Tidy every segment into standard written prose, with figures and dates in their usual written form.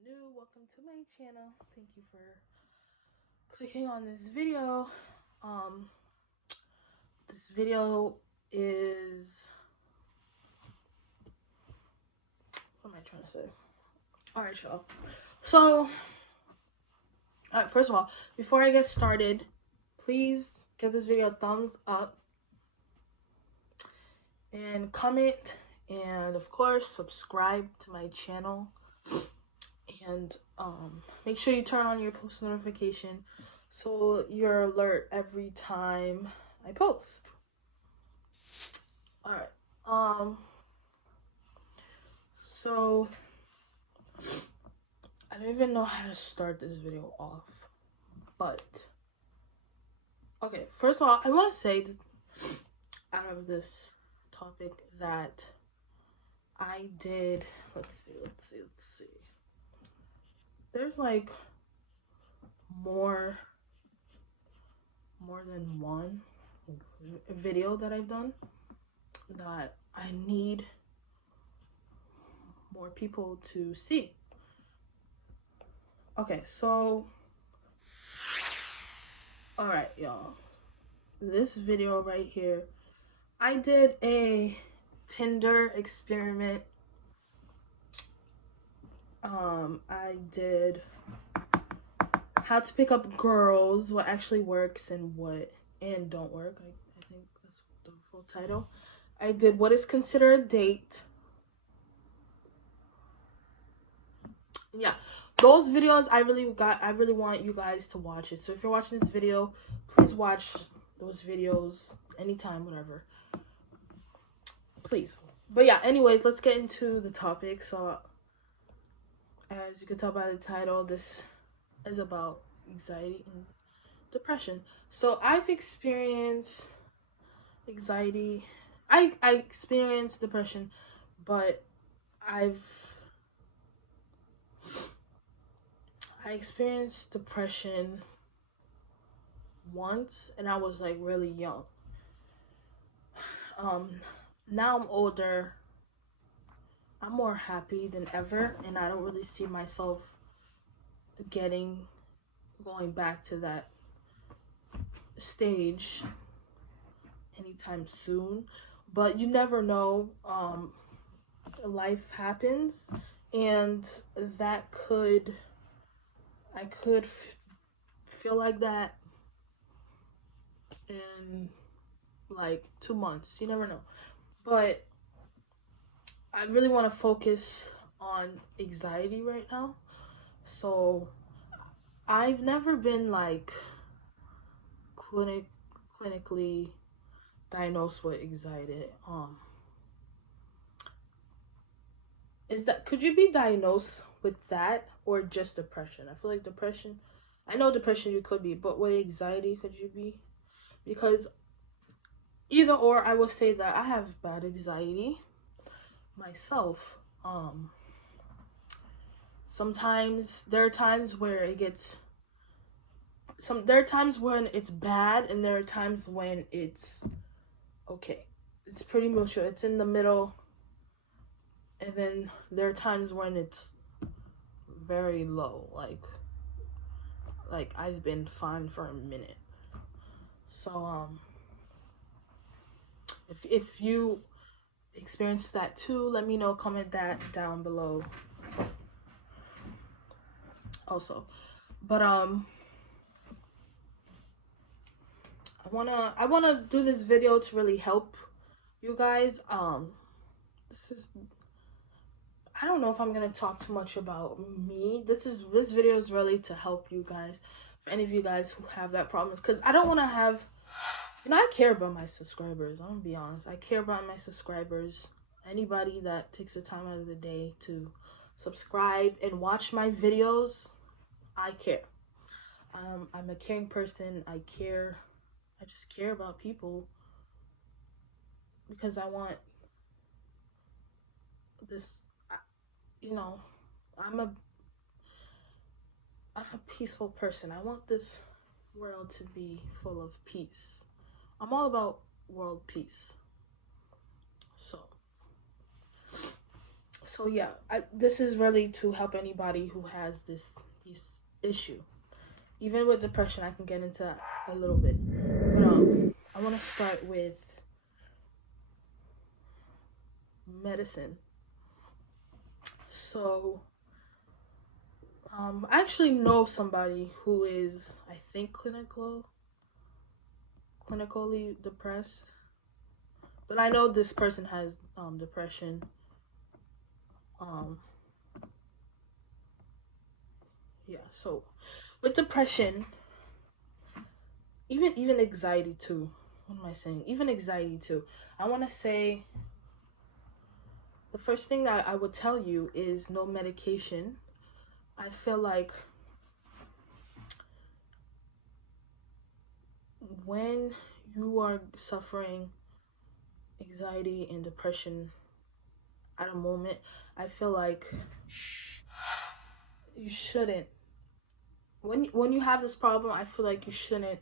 new, welcome to my channel. Thank you for clicking on this video. This video is, what am I trying to say? All right, y'all. So, first of all, before I get started, please give this video a thumbs up and comment, and of course subscribe to my channel, and make sure you turn on your post notification so you're alert every time I post. All right, so I don't even know how to start this video off, but okay, first of all, I want to say out of this topic that I did, let's see. There's like more than one video that I've done that I need more people to see. Okay, so all right, y'all. This video right here, I did a Tinder experiment. I did how to pick up girls, what actually works and what don't work. I think that's the full title. I did what is considered a date. Yeah, those videos I really want you guys to watch it. So if you're watching this video, please watch those videos anytime, whatever. Please. But yeah, anyways, let's get into the topic. So as you can tell by the title, this is about anxiety and depression. So I've experienced anxiety. I experienced depression, but I experienced depression once, and I was like really young. Now I'm older, I'm more happy than ever, and I don't really see myself going back to that stage anytime soon. But you never know. Life happens, and I could feel like that in like 2 months. You never know. But I really want to focus on anxiety right now. So I've never been like clinically diagnosed with anxiety. Could you be diagnosed with that or just depression? I feel like depression, I know depression you could be, but with anxiety, could you be? Because either or, I will say that I have bad anxiety myself. Sometimes there are times where there are times when it's bad, and there are times when it's okay. It's pretty mutual. It's in the middle. And then there are times when it's very low, like I've been fine for a minute. So if you experience that too, let me know. Comment that down below also. But I wanna do this video to really help you guys. I don't know if I'm gonna talk too much about me. This video is really to help you guys, for any of you guys who have that problem, because I don't want to have, I care about my subscribers. I'm gonna be honest. I care about my subscribers. Anybody that takes the time out of the day to subscribe and watch my videos, I care. I'm a caring person. I just care about people, because I want this, I'm a peaceful person. I want this world to be full of peace. I'm all about world peace. So So yeah, this is really to help anybody who has this issue. Even with depression, I can get into that a little bit. But I want to start with medicine. So I actually know somebody who is, I think, clinically depressed. But I know this person has depression. Yeah, so with depression, even anxiety too. What am I saying? Even anxiety too. I want to say the first thing that I would tell you is no medication. I feel like when you are suffering anxiety and depression at a moment, I feel like you shouldn't. When you have this problem, I feel like you shouldn't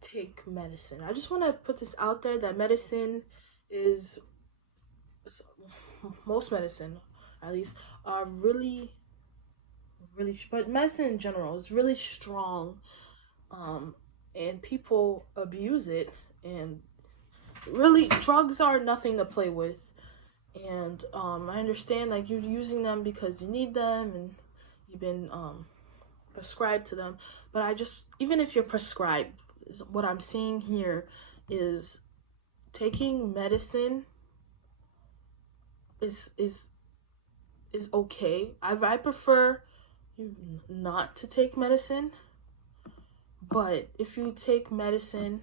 take medicine. I just want to put this out there that medicine is, most medicine, at least, are really, but medicine in general is really strong, and people abuse it, and really, drugs are nothing to play with. And I understand like you're using them because you need them and you've been prescribed to them. But even if you're prescribed, what I'm seeing here is taking medicine is okay. I prefer not to take medicine, but if you take medicine,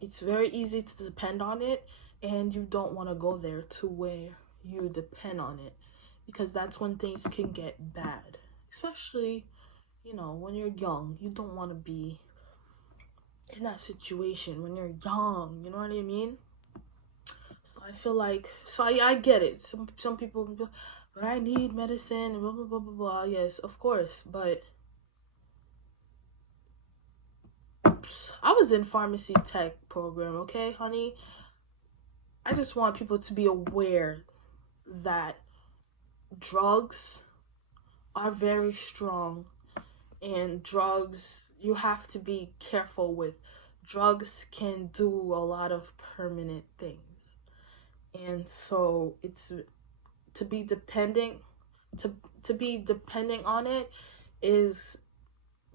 it's very easy to depend on it, and you don't want to go there to where you depend on it, because that's when things can get bad, especially when you're young. You don't want to be in that situation when you're young, you know what I mean? So I feel like, I get it. Some people, but I need medicine, blah blah blah blah blah. Yes, of course, but I was in pharmacy tech program, okay, honey? I just want people to be aware that drugs are very strong, and drugs, you have to be careful with. Drugs can do a lot of permanent things. And so it's to be depending on it is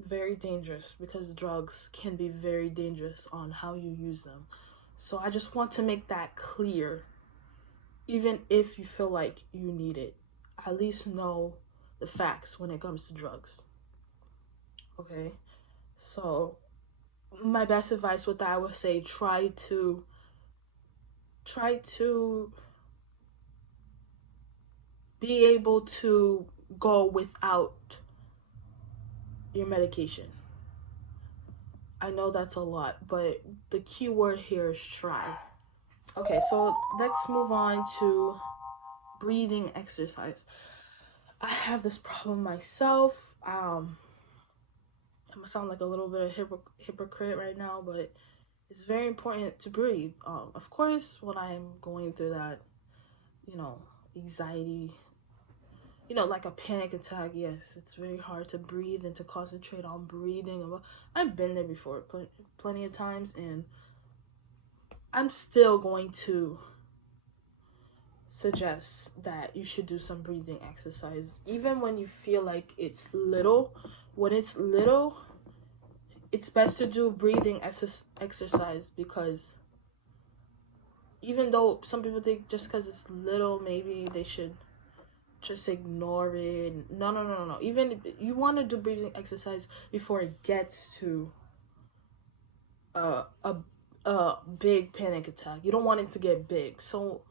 very dangerous, because drugs can be very dangerous on how you use them. So I just want to make that clear. Even if you feel like you need it, at least know the facts when it comes to drugs. Okay? So my best advice with that, I would say try to be able to go without your medication. I know that's a lot, but the key word here is try. Okay, so let's move on to breathing exercise. I have this problem myself. I'm gonna sound like a little bit of hypocrite right now, but it's very important to breathe. Of course, when I'm going through that, anxiety, like a panic attack, yes, it's very hard to breathe and to concentrate on breathing. I've been there before plenty of times, and I'm still going to suggest that you should do some breathing exercise, even when you feel like it's little. When it's little, it's best to do breathing exercise, because even though some people think just because it's little, maybe they should just ignore it. No. Even you want to do breathing exercise before it gets to a big panic attack. You don't want it to get big. So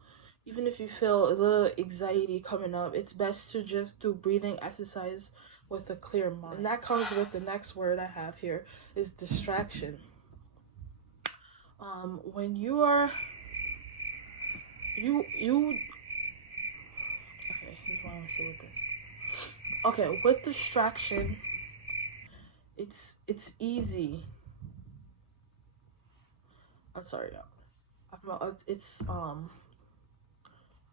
even if you feel a little anxiety coming up, it's best to just do breathing exercise with a clear mind. And that comes with the next word I have here is distraction. When you are okay, here's what I want to say with this. Okay, with distraction, it's easy. I'm sorry, it's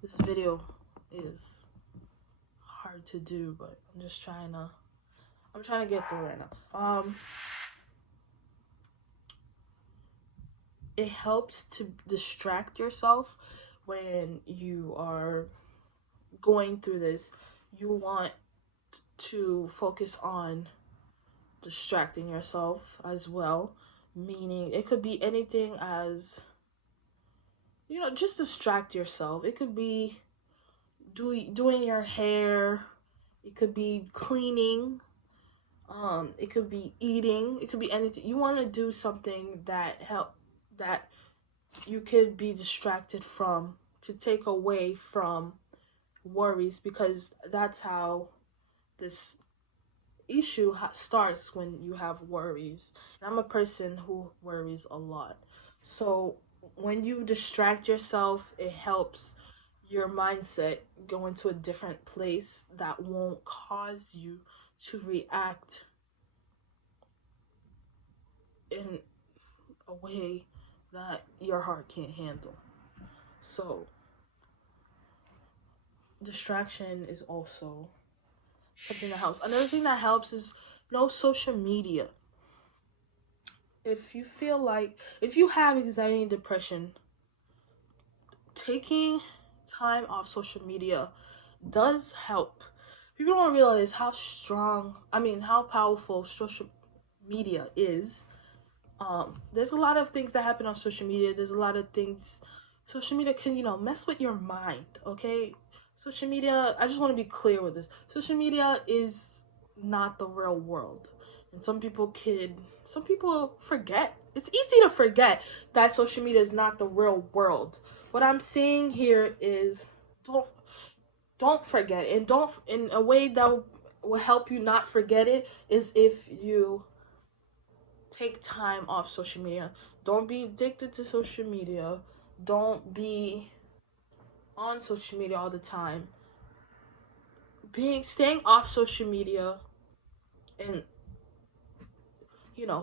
this video is hard to do, but I'm trying to get through right now. It helps to distract yourself when you are going through this. You want to focus on distracting yourself as well, meaning it could be anything as, just distract yourself. It could be doing your hair, it could be cleaning, it could be eating, it could be anything. You want to do something that you could be distracted from, to take away from worries, because that's how this issue starts, when you have worries. And I'm a person who worries a lot. So when you distract yourself, it helps your mindset go into a different place that won't cause you to react in a way that your heart can't handle. So distraction is also something that helps. Another thing that helps is no social media. If you have anxiety and depression, taking time off social media does help. People don't realize how powerful social media is. There's a lot of things that happen on social media. There's a lot of things. Social media can, mess with your mind, okay? Social media, I just want to be clear with this. Social media is not the real world. And some people forget. It's easy to forget that social media is not the real world. What I'm saying here is don't forget it. And in a way that will help you not forget it is if you take time off social media. Don't be addicted to social media. Don't be on social media all the time. Staying off social media and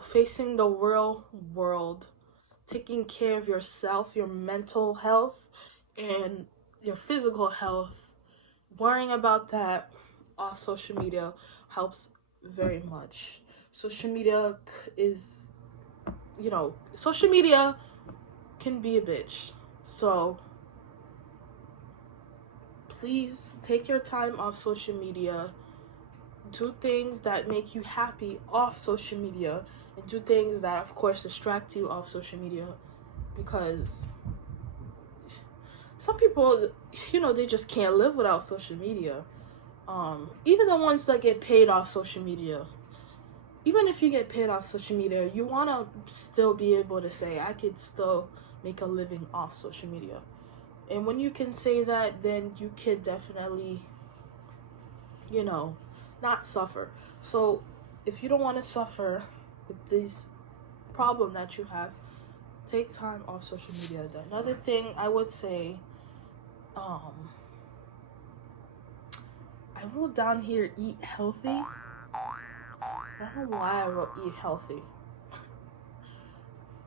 facing the real world, taking care of yourself, your mental health and your physical health, worrying about that off social media helps very much. Social media can be a bitch. So please take your time off social media. Do things that make you happy off social media, and do things that, of course, distract you off social media, because some people, they just can't live without social media. Even the ones that get paid off social media. Even if you get paid off social media, you want to still be able to say, I could still make a living off social media. And when you can say that, then you could definitely, not suffer. So if you don't want to suffer with this problem that you have, take time off social media. Another thing I would say, I wrote down here, eat healthy. I don't know why I wrote eat healthy.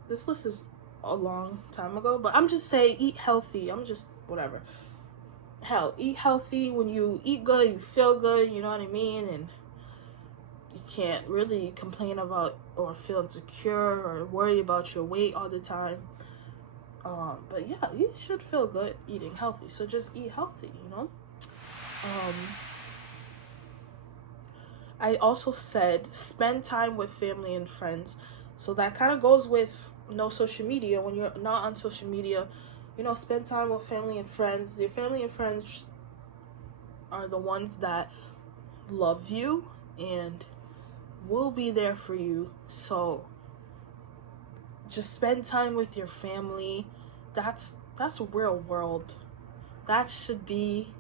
This list is a long time ago, but I'm just saying eat healthy. I'm just whatever. Hell, eat healthy. When you eat good, you feel good, you know what I mean? And you can't really complain about or feel insecure or worry about your weight all the time. But yeah, you should feel good eating healthy. So just eat healthy, I also said spend time with family and friends. So that kind of goes with no social media. When you're not on social media, spend time with family and friends. Your family and friends are the ones that love you and will be there for you. So just spend time with your family. That's real world. That should be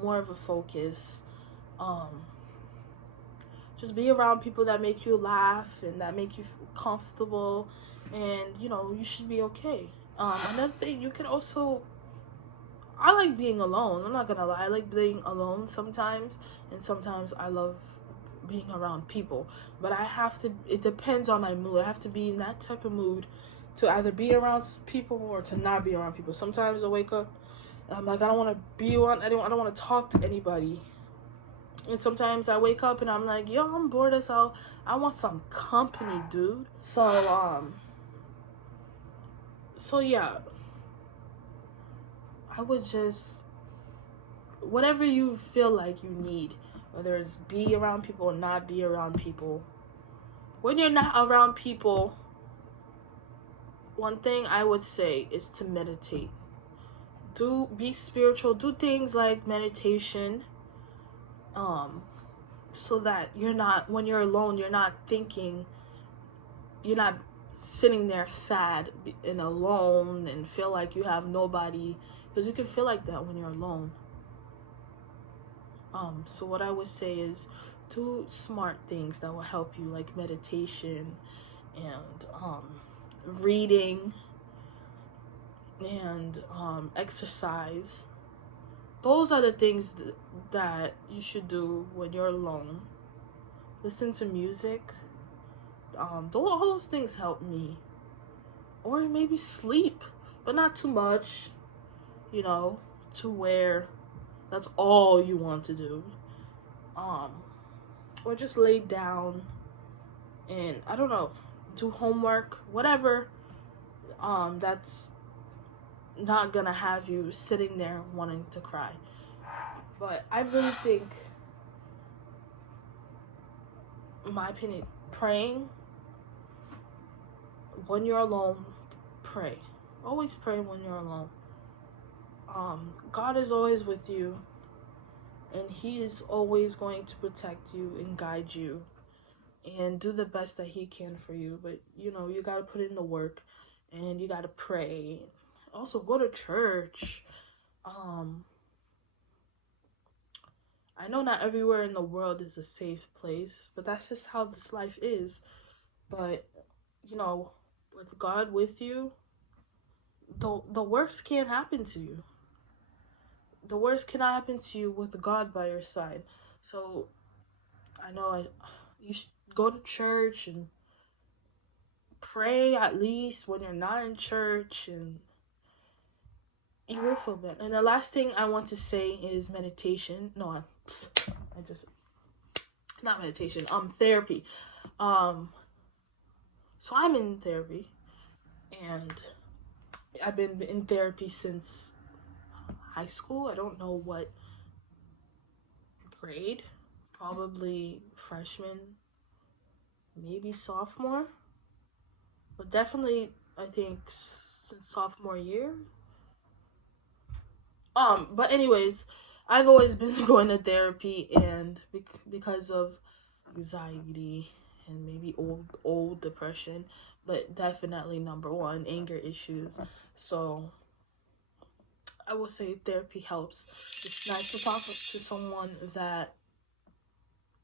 more of a focus. Just be around people that make you laugh and that make you feel comfortable, and you should be okay. Another thing, you can also, I like being alone. I'm not gonna lie, I like being alone sometimes, and sometimes I love being around people. But it depends on my mood. I have to be in that type of mood to either be around people or to not be around people. Sometimes I wake up I'm like, I don't want to be one. I don't want to talk to anybody. And sometimes I wake up and I'm like, yo, I'm bored as hell. I want some company, dude. So yeah, I would just, whatever you feel like you need, whether it's be around people or not be around people. When you're not around people, one thing I would say is to meditate. Be spiritual. Do things like meditation. So that you're not, when you're alone, you're not sitting there sad and alone and feel like you have nobody, because you can feel like that when you're alone. So what I would say is do smart things that will help you, like meditation and reading and exercise. Those are the things that you should do when you're alone. Listen to music. All those things help me. Or maybe sleep, but not too much, to where that's all you want to do. Or just lay down and, I don't know, do homework, whatever, that's not gonna have you sitting there wanting to cry. But I really think, in my opinion, praying when you're alone, pray. Always pray when you're alone. God is always with you, and He is always going to protect you and guide you and do the best that He can for you. But you gotta put in the work, and you gotta pray. Also, go to church. I know not everywhere in the world is a safe place, but that's just how this life is. But with God with you, the worst can't happen to you. The worst cannot happen to you with God by your side. So I know you should go to church and pray at least when you're not in church, and you will feel better. And the last thing I want to say is meditation. No, I just, not meditation. Therapy. So I'm in therapy, and I've been in therapy since high school. I don't know what grade. Probably freshman, maybe sophomore, but definitely I think since sophomore year. But anyways, I've always been going to therapy, and because of anxiety and maybe old depression, but definitely number one, anger issues. So I will say therapy helps. It's nice to talk to someone that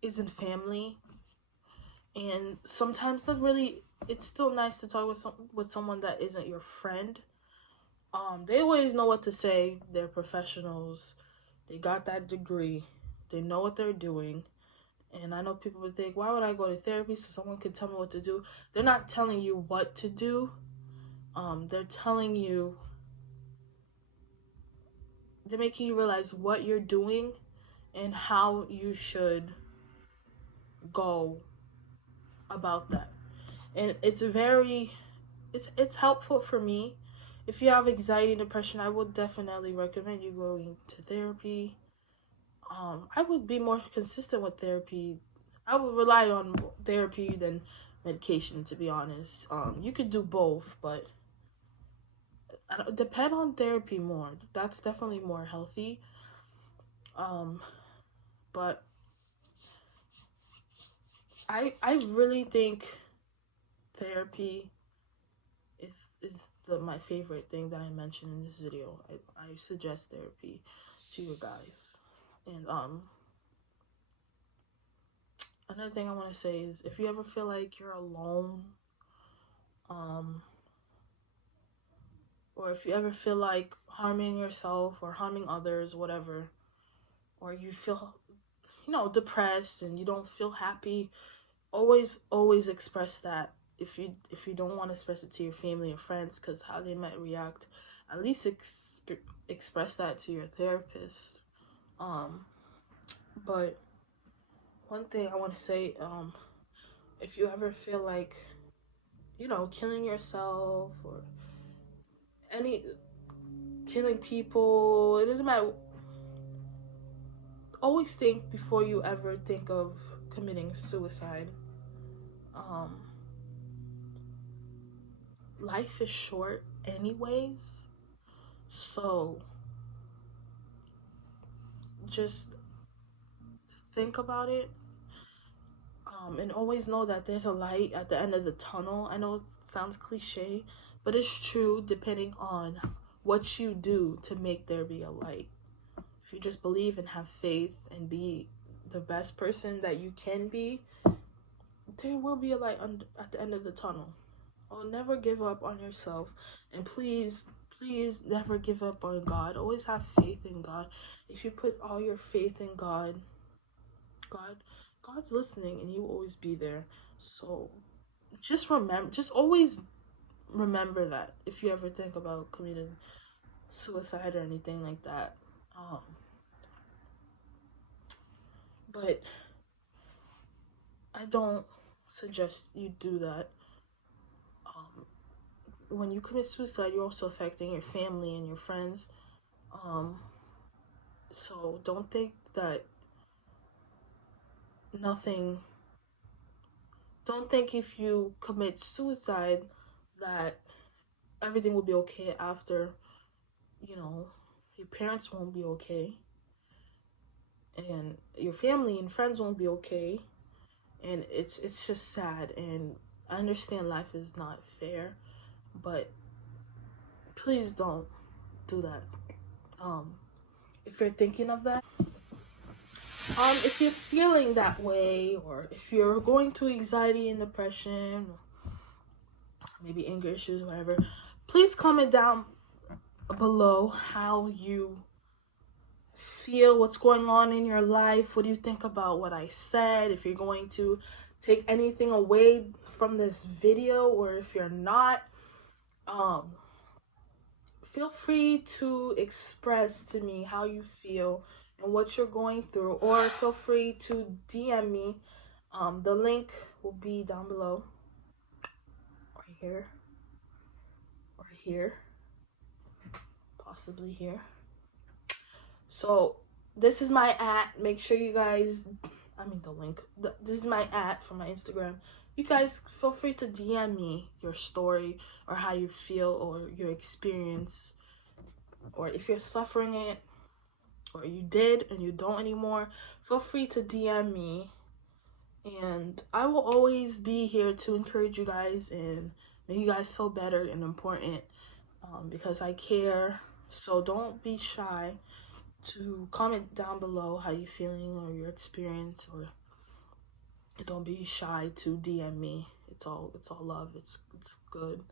isn't family, and sometimes it's still nice to talk with someone that isn't your friend. They always know what to say. They're professionals. They got that degree. They know what they're doing. And I know people would think, why would I go to therapy so someone could tell me what to do? They're not telling you what to do. They're telling you, they're making you realize what you're doing and how you should go about that. And it's helpful for me. If you have anxiety and depression, I would definitely recommend you going to therapy. I would be more consistent with therapy. I would rely on therapy than medication, to be honest. You could do both, but depend on therapy more. That's definitely more healthy. But I really think therapy is my favorite thing that I mentioned in this video. I suggest therapy to you guys. And another thing I want to say is, if you ever feel like you're alone, or if you ever feel like harming yourself or harming others, whatever, or you feel depressed and you don't feel happy, always express that. If you don't want to express it to your family or friends because how they might react, at least express that to your therapist. But one thing I want to say, if you ever feel like, killing yourself or killing people, it doesn't matter. Always think before you ever think of committing suicide. Life is short anyways, so just think about it, and always know that there's a light at the end of the tunnel. I know it sounds cliche, but it's true, depending on what you do to make there be a light. If you just believe and have faith and be the best person that you can be, there will be a light at the end of the tunnel. Never give up on yourself, and please never give up on God. Always have faith in God. If you put all your faith in God, God's listening, and He will always be there. So just always remember that if you ever think about committing suicide or anything like that. But I don't suggest you do that. When you commit suicide, you're also affecting your family and your friends. So don't think that don't think if you commit suicide that everything will be okay after. Your parents won't be okay, and your family and friends won't be okay, and it's just sad. And I understand life is not fair, but please don't do that. If you're thinking of that, if you're feeling that way, or if you're going through anxiety and depression, maybe anger issues, whatever, please comment down below how you feel, what's going on in your life. What do you think about what I said? If you're going to take anything away from this video, or if you're not, feel free to express to me how you feel and what you're going through, or feel free to DM me. The link will be down below, right here, or here, possibly here. So this is my @ make sure you guys, the link, this is my @ for my Instagram. You guys feel free to DM me your story, or how you feel, or your experience, or if you're suffering it, or you did and you don't anymore. Feel free to DM me, and I will always be here to encourage you guys and make you guys feel better and important, because I care. So don't be shy to comment down below how you feeling or your experience, or don't be shy to DM me. It's all love. It's good.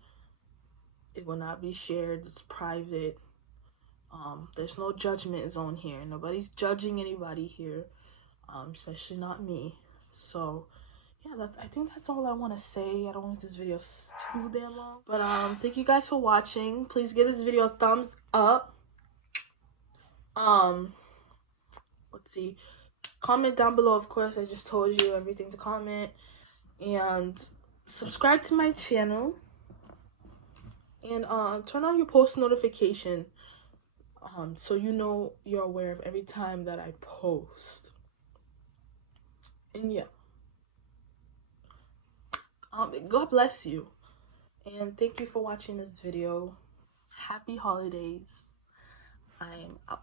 It will not be shared. It's private. There's no judgment zone here. Nobody's judging anybody here, especially not me. So yeah, I think that's all I want to say. I don't want this video too damn long, but thank you guys for watching. Please give this video a thumbs up. Let's see, comment down below. Of course, I just told you everything to comment, and subscribe to my channel, and turn on your post notification, so you're aware of every time that I post. And yeah, God bless you, and thank you for watching this video. Happy holidays. I am out.